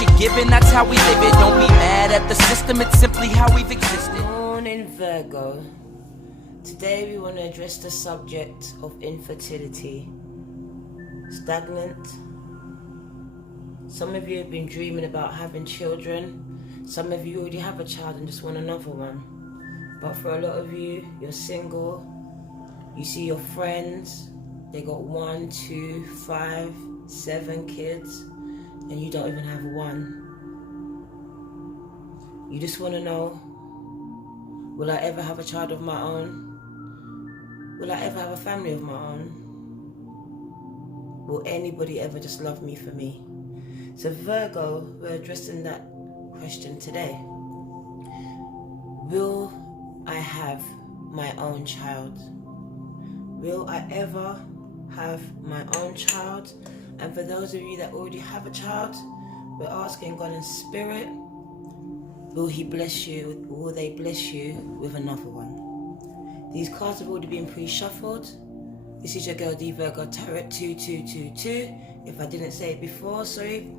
what you're given, that's how we live it. Don't be mad at the system, it's simply how we've existed. Morning, Virgo. Today we want to address the subject of infertility. Stagnant. Some of you have been dreaming about having children. Some of you already have a child and just want another one. But for a lot of you, you're single. You see your friends, they got 1, 2, 5, 7 kids, and you don't even have one. You just want to know, will I ever have a child of my own? Will I ever have a family of my own? Will anybody ever just love me for me? So Virgo, we're addressing that question today. Will I have my own child? Will I ever have my own child? And for those of you that already have a child, we're asking God in spirit, will He bless you? Will they bless you with another one? These cards have already been pre-shuffled. This is your girl D Virgo Tarot 2222. If I didn't say it before, sorry.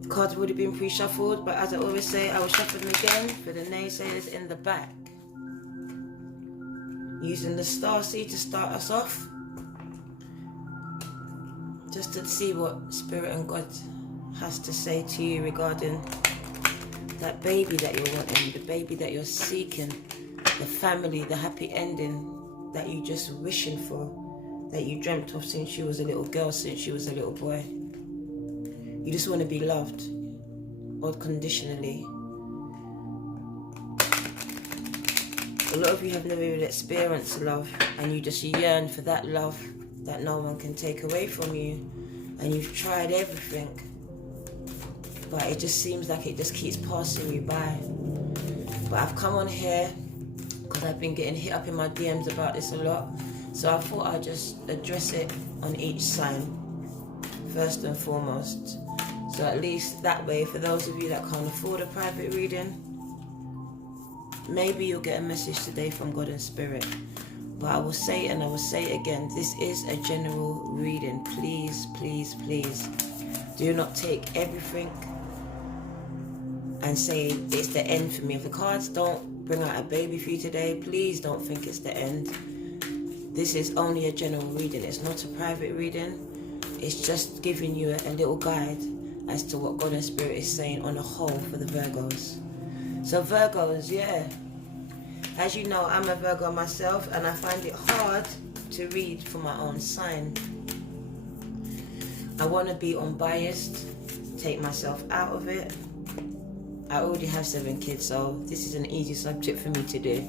The cards have already been pre-shuffled, but as I always say, I will shuffle them again for the naysayers in the back. Using the star seed to start us off, just to see what Spirit and God has to say to you regarding that baby that you're wanting, the baby that you're seeking, the family, the happy ending that you just wishing for, that you dreamt of since you was a little girl, since you was a little boy. You just want to be loved unconditionally. A lot of you have never even experienced love, and you just yearn for that love that no one can take away from you, and you've tried everything, but it just seems like it just keeps passing you by. But I've come on here because I've been getting hit up in my DMs about this a lot, so I thought I'd just address it on each sign first and foremost, so at least that way, for those of you that can't afford a private reading, maybe you'll get a message today from God and Spirit. But I will say it and I will say it again, this is a general reading. Please, please, please, do not take everything and say it's the end for me. If the cards don't bring out a baby for you today, please don't think it's the end. This is only a general reading. It's not a private reading. It's just giving you a little guide as to what God and Spirit is saying on a whole for the Virgos. So Virgos, yeah, as you know, I'm a Virgo myself, and I find it hard to read for my own sign. I want to be unbiased, take myself out of it. I already have 7 kids, so this is an easy subject for me to do.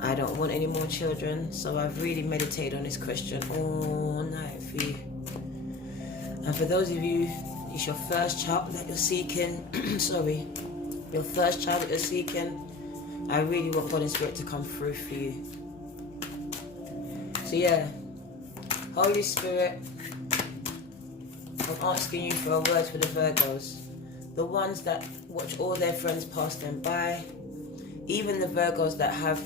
I don't want any more children, so I've really meditated on this question all night for you. And for those of you, it's your first child that you're seeking, sorry, your first child that you're seeking, I really want God and Spirit to come through for you. So yeah, Holy Spirit, I'm asking you for a word for the Virgos. The ones that watch all their friends pass them by, even the Virgos that have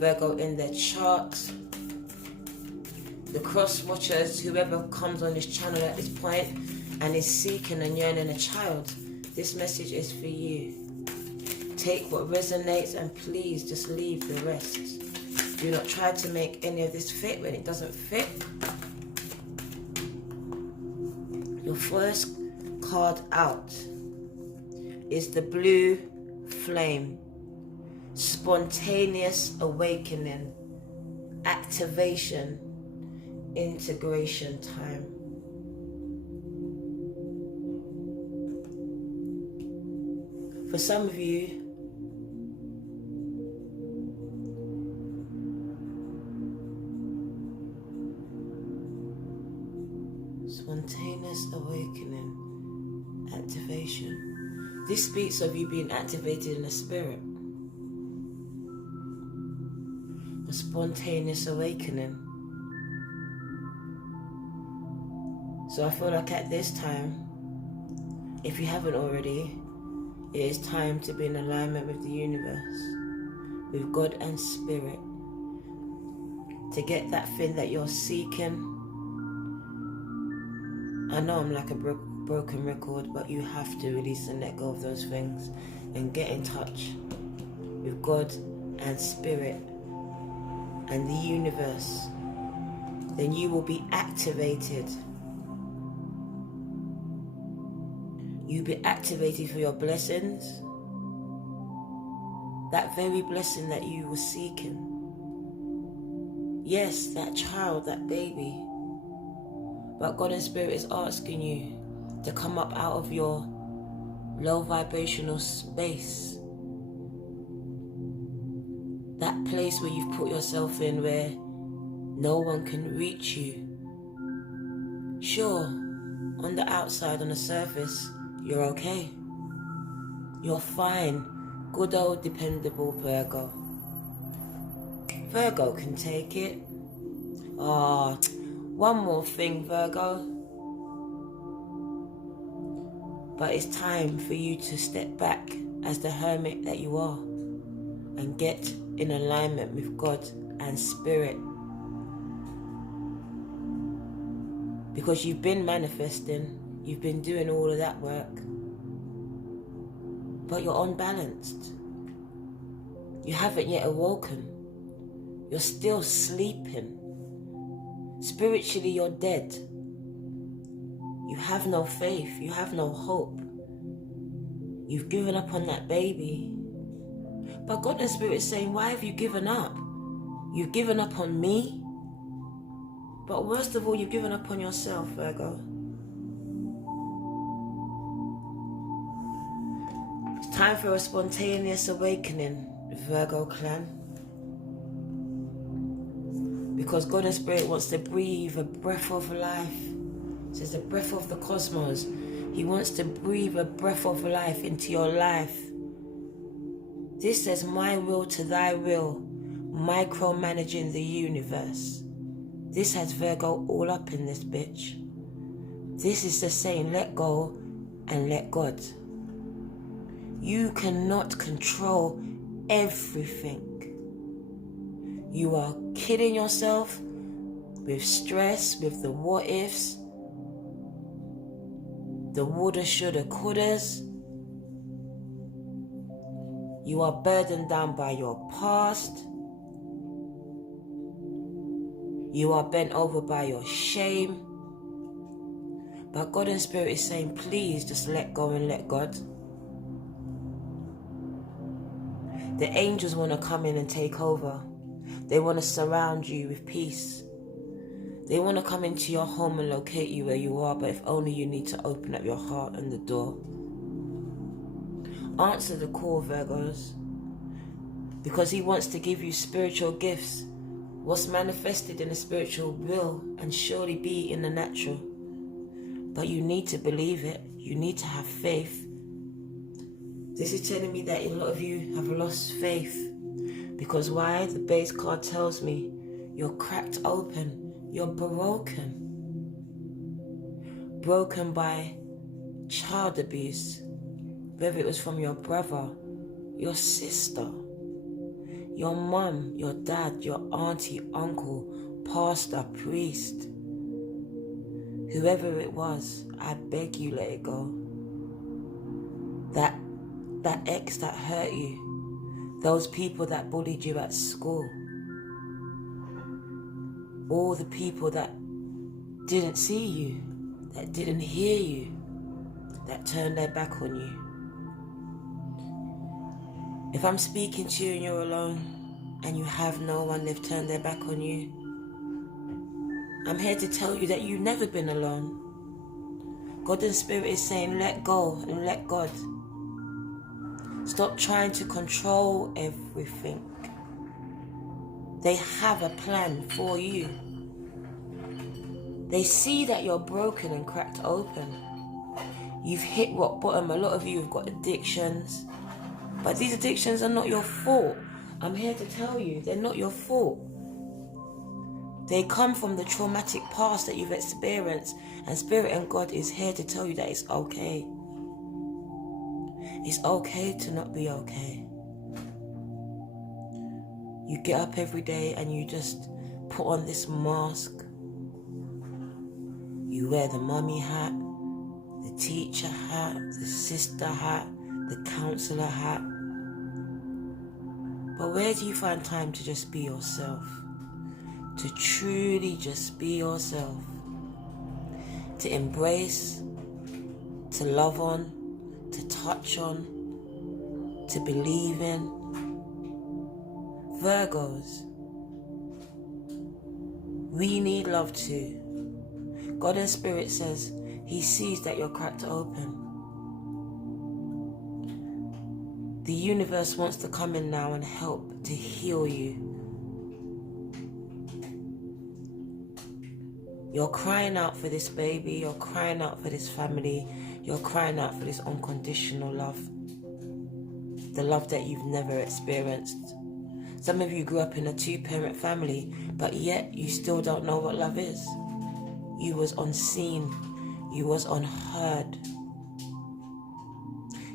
Virgo in their chart, the cross watchers, whoever comes on this channel at this point and is seeking and yearning a child, this message is for you. Take what resonates and please just leave the rest. Do not try to make any of this fit when it doesn't fit. Your first card out is the blue flame. Spontaneous awakening, activation, integration time. For some of you, spontaneous awakening, activation. This speaks of you being activated in the spirit. A spontaneous awakening. So I feel like at this time, if you haven't already, it is time to be in alignment with the universe, with God and Spirit, to get that thing that you're seeking. I know I'm like a broken record, but you have to release and let go of those things and get in touch with God and Spirit and the universe. Then you will be activated. You'll be activated for your blessings. That very blessing that you were seeking. Yes, that child, that baby. But God and Spirit is asking you to come up out of your low vibrational space. That place where you've put yourself in where no one can reach you. Sure, on the outside, on the surface, you're okay. You're fine. Good old dependable Virgo. Virgo can take it. One more thing, Virgo. But it's time for you to step back as the hermit that you are and get in alignment with God and Spirit. Because you've been manifesting, you've been doing all of that work, but you're unbalanced. You haven't yet awoken. You're still sleeping. Spiritually, you're dead. You have no faith. You have no hope. You've given up on that baby. But God and Spirit is saying, why have you given up? You've given up on me. But worst of all, you've given up on yourself, Virgo. It's time for a spontaneous awakening, Virgo clan. Because God and Spirit wants to breathe a breath of life. It says the breath of the cosmos. He wants to breathe a breath of life into your life. This says, my will to thy will, micromanaging the universe. This has Virgo all up in this bitch. This is the saying, let go and let God. You cannot control everything. You are kidding yourself with stress, with the what ifs, the woulda, shoulda, couldas. You are burdened down by your past. You are bent over by your shame. But God and Spirit is saying, please just let go and let God. The angels want to come in and take over. They want to surround you with peace. They want to come into your home and locate you where you are, but if only you need to open up your heart and the door. Answer the call, Virgos, because He wants to give you spiritual gifts. What's manifested in the spiritual will and surely be in the natural. But you need to believe it. You need to have faith. This is telling me that a lot of you have lost faith. Because why? The base card tells me you're cracked open. You're broken. Broken by child abuse. Whether it was from your brother, your sister, your mum, your dad, your auntie, uncle, pastor, priest. Whoever it was, I beg you, let it go. That ex that hurt you. Those people that bullied you at school. All the people that didn't see you, that didn't hear you, that turned their back on you. If I'm speaking to you and you're alone and you have no one, they've turned their back on you, I'm here to tell you that you've never been alone. God and Spirit is saying, let go and let God. Stop trying to control everything. They have a plan for you. They see that you're broken and cracked open. You've hit rock bottom. A lot of you have got addictions. But these addictions are not your fault. I'm here to tell you, they're not your fault. They come from the traumatic past that you've experienced. And Spirit and God is here to tell you that it's okay. It's okay to not be okay. You get up every day and you just put on this mask. You wear the mummy hat, the the teacher hat, the sister hat, the counselor hat. But where do you find time to just be yourself? To truly just be yourself? To embrace, to love on, to touch on, to believe in. Virgos, we need love too. God and Spirit says He sees that you're cracked open. The universe wants to come in now and help to heal you. You're crying out for this baby, you're crying out for this family, you're crying out for this unconditional love. The love that you've never experienced. Some of you grew up in a 2-parent family, but yet you still don't know what love is. You was unseen, you was unheard.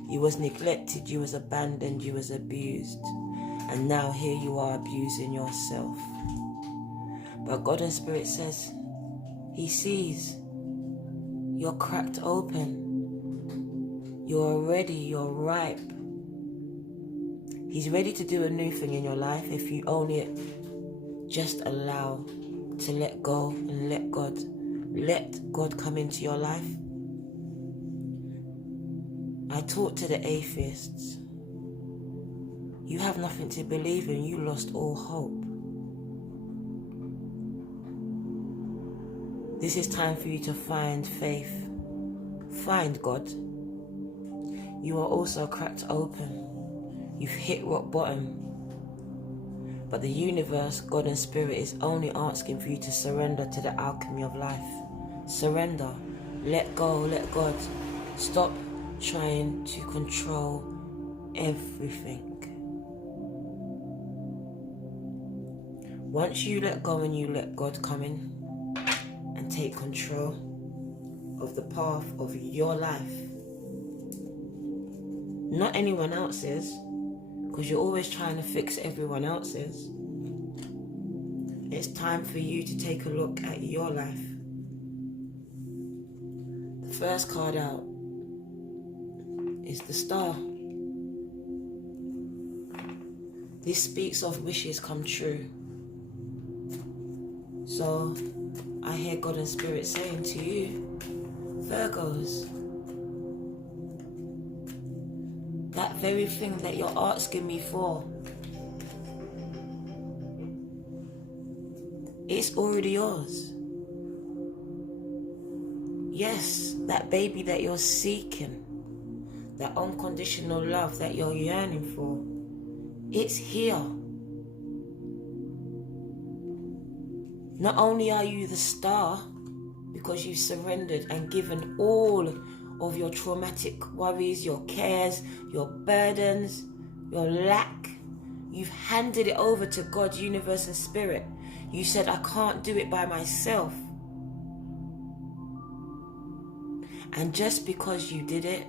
You was neglected, you was abandoned, you was abused. And now here you are abusing yourself. But God and Spirit says, He sees. You're cracked open. You're ready, you're ripe. He's ready to do a new thing in your life if you only just allow to let go and let God. Let God come into your life. I talk to the atheists. You have nothing to believe in. You lost all hope. This is time for you to find faith. Find God. You are also cracked open. You've hit rock bottom. But the universe, God and Spirit is only asking for you to surrender to the alchemy of life. Surrender. Let go, let God. Stop trying to control everything. Once you let go and you let God come in and take control of the path of your life, not anyone else's, because you're always trying to fix everyone else's. It's time for you to take a look at your life. The first card out is the Star. This speaks of wishes come true. So I hear God and Spirit saying to you, Virgos, that very thing that you're asking me for, it's already yours. Yes, that baby that you're seeking, that unconditional love that you're yearning for, it's here. Not only are you the Star, because you surrendered and given all of your traumatic worries, your cares, your burdens, your lack, you've handed it over to God, universe and Spirit. You said, I can't do it by myself. And just because you did it,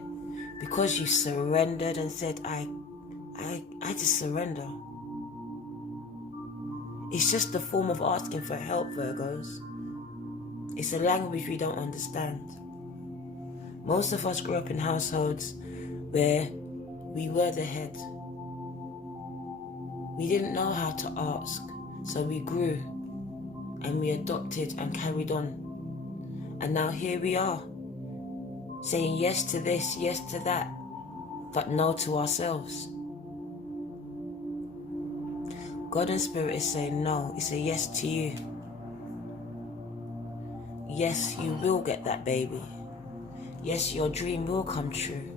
because you surrendered and said, I just surrender. It's just a form of asking for help, Virgos. It's a language we don't understand. Most of us grew up in households where we were the head. We didn't know how to ask, so we grew and we adopted and carried on. And now here we are, saying yes to this, yes to that, but no to ourselves. God and Spirit is saying no, it's a yes to you. Yes, you will get that baby. Yes, your dream will come true.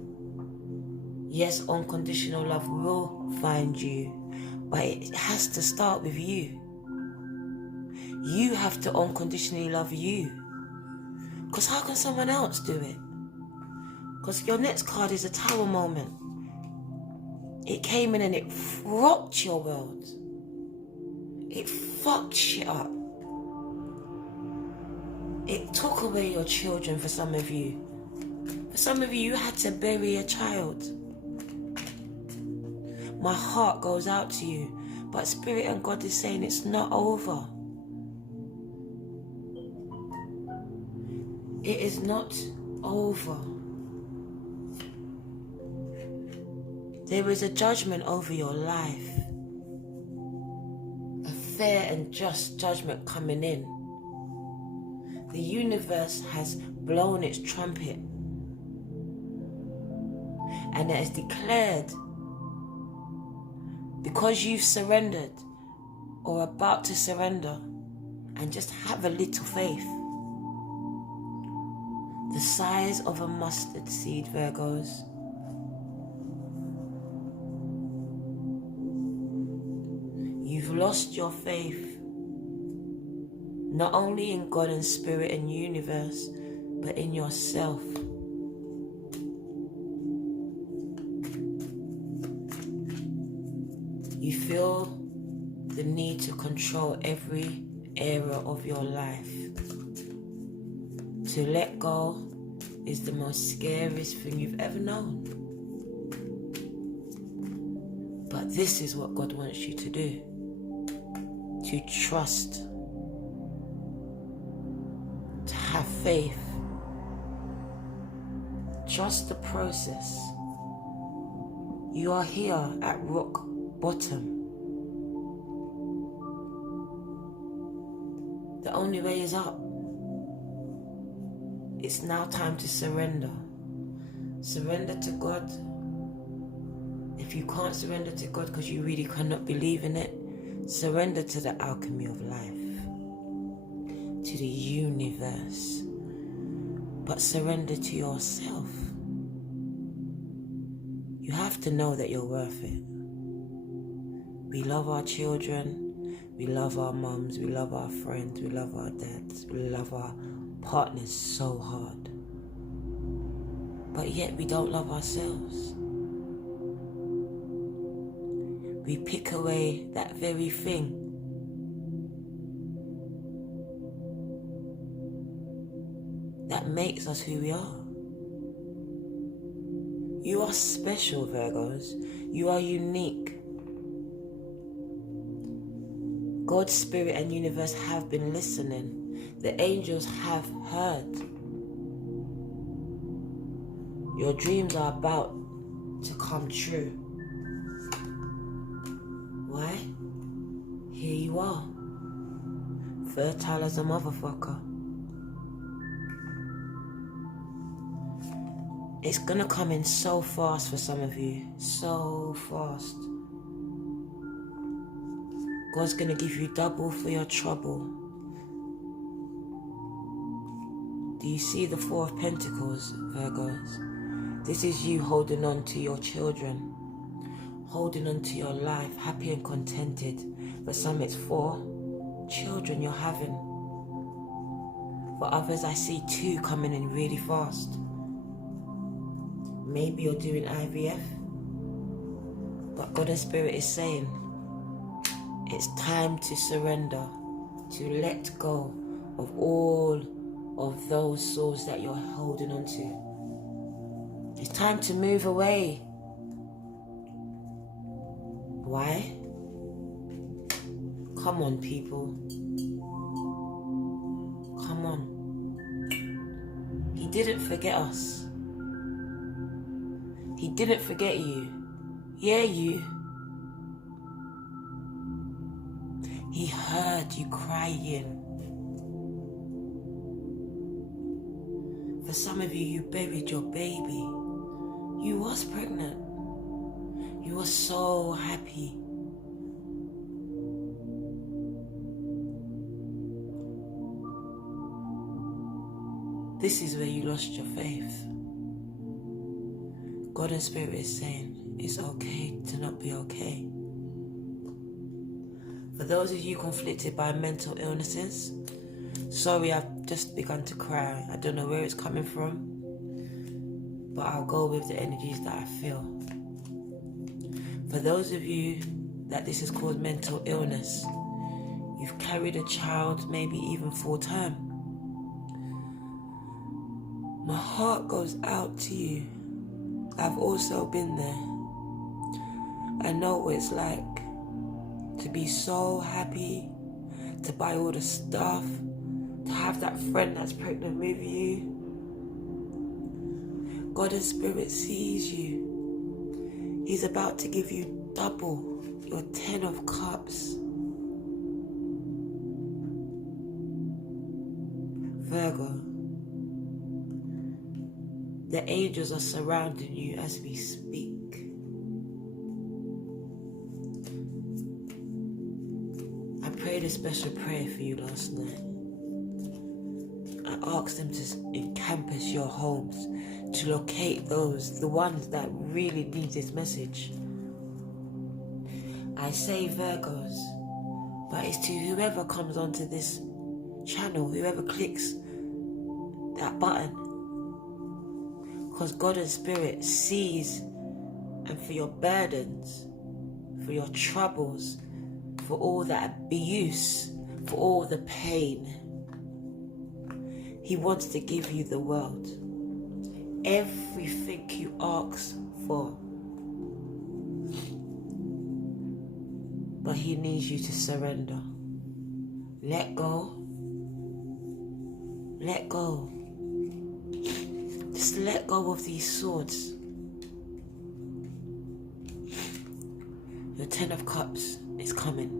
Yes, unconditional love will find you. But it has to start with you. You have to unconditionally love you. Because how can someone else do it? Because your next card is a Tower moment. It came in and it rocked your world. It fucked shit up. It took away your children for some of you. For some of you, you had to bury a child. My heart goes out to you, but Spirit and God is saying it's not over. It is not over. There is a judgment over your life. A fair and just judgment coming in. The universe has blown its trumpet and it has declared, because you've surrendered or about to surrender and just have a little faith, the size of a mustard seed, Virgos, you've lost your faith, not only in God and spirit and universe, but in yourself. You feel the need to control every area of your life. To let go is the most scariest thing you've ever known. But this is what God wants you to do. To trust. To have faith. Trust the process. You are here at rock bottom. The only way is up. It's now time to surrender. Surrender to God. If you can't surrender to God because you really cannot believe in it, surrender to the alchemy of life, to the universe. But surrender to yourself. You have to know that you're worth it. We love our children, we love our mums, we love our friends, we love our dads, we love our partners so hard. But yet we don't love ourselves. We pick away that very thing that makes us who we are. You are special, Virgos. You are unique. God's spirit and universe have been listening. The angels have heard. Your dreams are about to come true. Why? Here you are. Fertile as a motherfucker. It's gonna come in so fast for some of you. So fast. God's gonna give you double for your trouble. Do you see the Four of Pentacles, Virgos? This is you holding on to your children, holding on to your life, happy and contented. For some it's 4 children you're having. For others I see 2 coming in really fast. Maybe you're doing IVF. But God and Spirit is saying, it's time to surrender, to let go of all of those souls that you're holding on to. It's time to move away. Why? Come on, people. Come on. He didn't forget us. He didn't forget you. Yeah, you. He heard you crying. For some of you, you buried your baby. You was pregnant. You were so happy. This is where you lost your faith. God and Spirit is saying, it's okay to not be okay. For those of you conflicted by mental illnesses, sorry, I've just begun to cry. I don't know where it's coming from, but I'll go with the energies that I feel. For those of you that this has caused mental illness, you've carried a child, maybe even full term. My heart goes out to you. I've also been there. I know what it's like to be so happy, to buy all the stuff, to have that friend that's pregnant with you. God and Spirit sees you. He's about to give you double your 10 of Cups. Virgo, the angels are surrounding you as we speak. I prayed a special prayer for you last night. I asked them to encompass your homes, to locate the ones that really need this message. I say Virgos, but it's to whoever comes onto this channel, whoever clicks that button. Because God and Spirit sees, and for your burdens, for your troubles, for all the abuse, for all the pain, He wants to give you the world. Everything you ask for. But He needs you to surrender. Let go. Let go. Just let go of these swords. Your 10 of Cups is coming.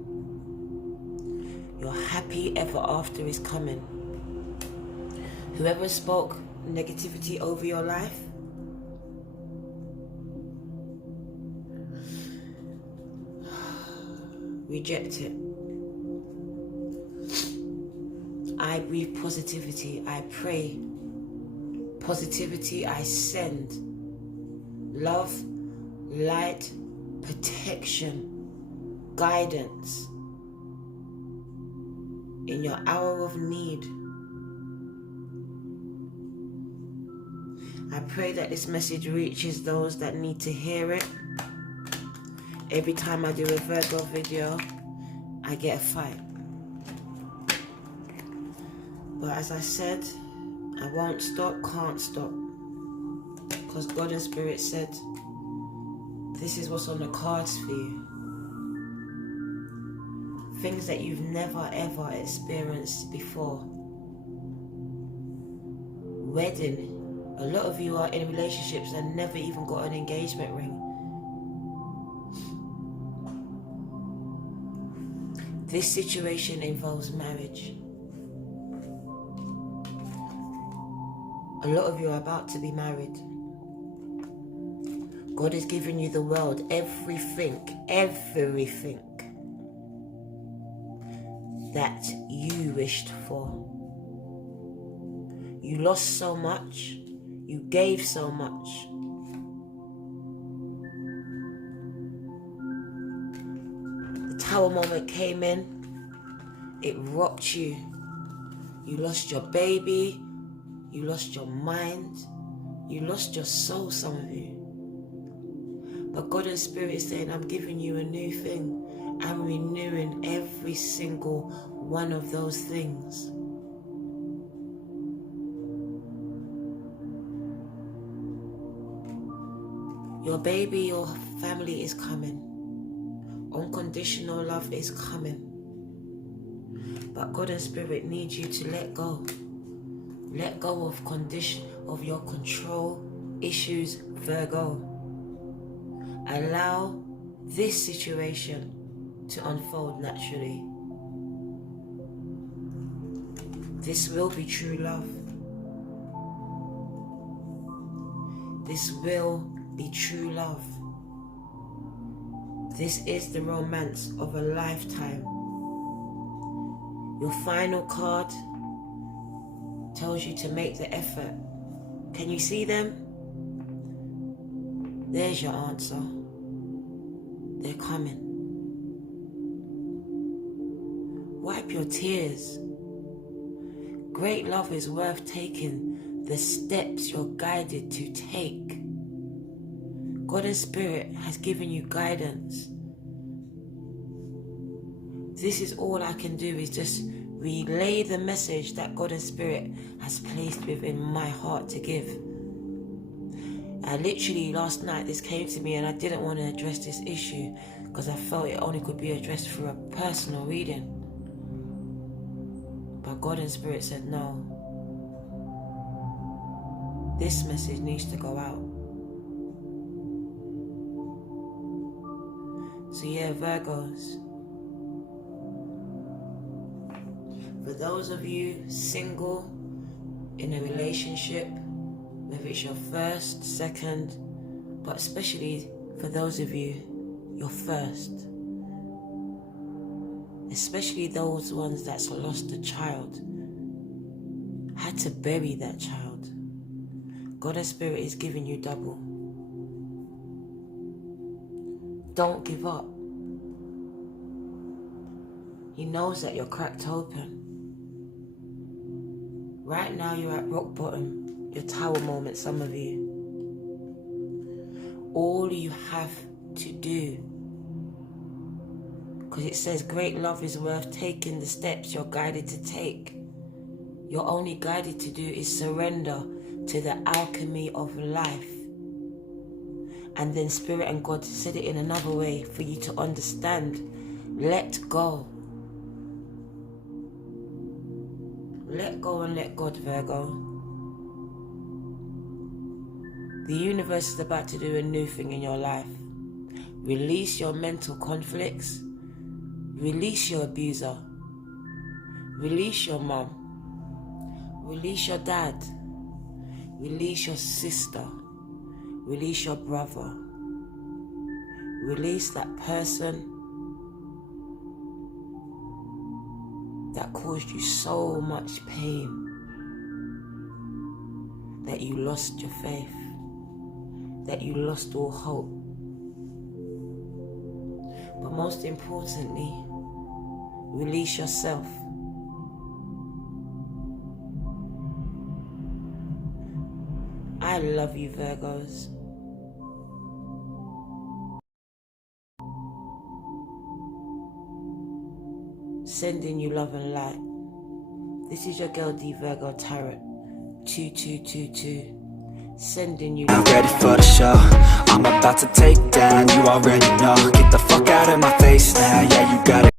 Your happy ever after is coming. Whoever spoke negativity over your life, reject it. I breathe positivity. I pray positivity. I send love, light, protection, guidance in your hour of need. I pray that this message reaches those that need to hear it. Every time I do a Virgo video, I get a fight. But as I said, I won't stop, can't stop. Because God and Spirit said, this is what's on the cards for you. Things that you've never ever experienced before. Wedding. A lot of you are in relationships and never even got an engagement ring. This situation involves marriage. A lot of you are about to be married. God has given you the world, everything that you wished for. You lost so much. You gave so much. The Tower moment came in. It rocked you. You lost your baby. You lost your mind. You lost your soul, some of you. But God and Spirit is saying, I'm giving you a new thing. I'm renewing every single one of those things. Your baby, your family is coming. Unconditional love is coming. But God and Spirit need you to let go. Let go of your control issues, Virgo. Allow this situation to unfold naturally. This will be true love. This will be true love. This is the romance of a lifetime. Your final card tells you to make the effort. Can you see them? There's your answer. They're coming. Wipe your tears. Great love is worth taking the steps you're guided to take. God and Spirit has given you guidance. This is all I can do, is just relay the message that God and Spirit has placed within my heart to give. I literally, last night, this came to me and I didn't want to address this issue because I felt it only could be addressed through a personal reading. But God and Spirit said, no. This message needs to go out. So yeah, Virgos, for those of you single, in a relationship, whether it's your first, second, but especially for those of you, your first, especially those ones that's lost a child, had to bury that child. Goddess Spirit is giving you double. Don't give up. He knows that you're cracked open. Right now you're at rock bottom, your tower moment, some of you. All you have to do, because it says great love is worth taking the steps you're guided to take. You're only guided to do is surrender to the alchemy of life. And then Spirit and God said it in another way for you to understand. Let go. Let go and let God, Virgo. The universe is about to do a new thing in your life. Release your mental conflicts. Release your abuser. Release your mom. Release your dad. Release your sister. Release your brother. Release that person that caused you so much pain that you lost your faith, that you lost all hope. But most importantly, release yourself. I love you, Virgos. Sending you love and light. This is your girl D Virgo Tarot 2222. Sending you love. Ready for the show. I'm about to take down, you already know. Get the fuck out of my face now, yeah, you got it.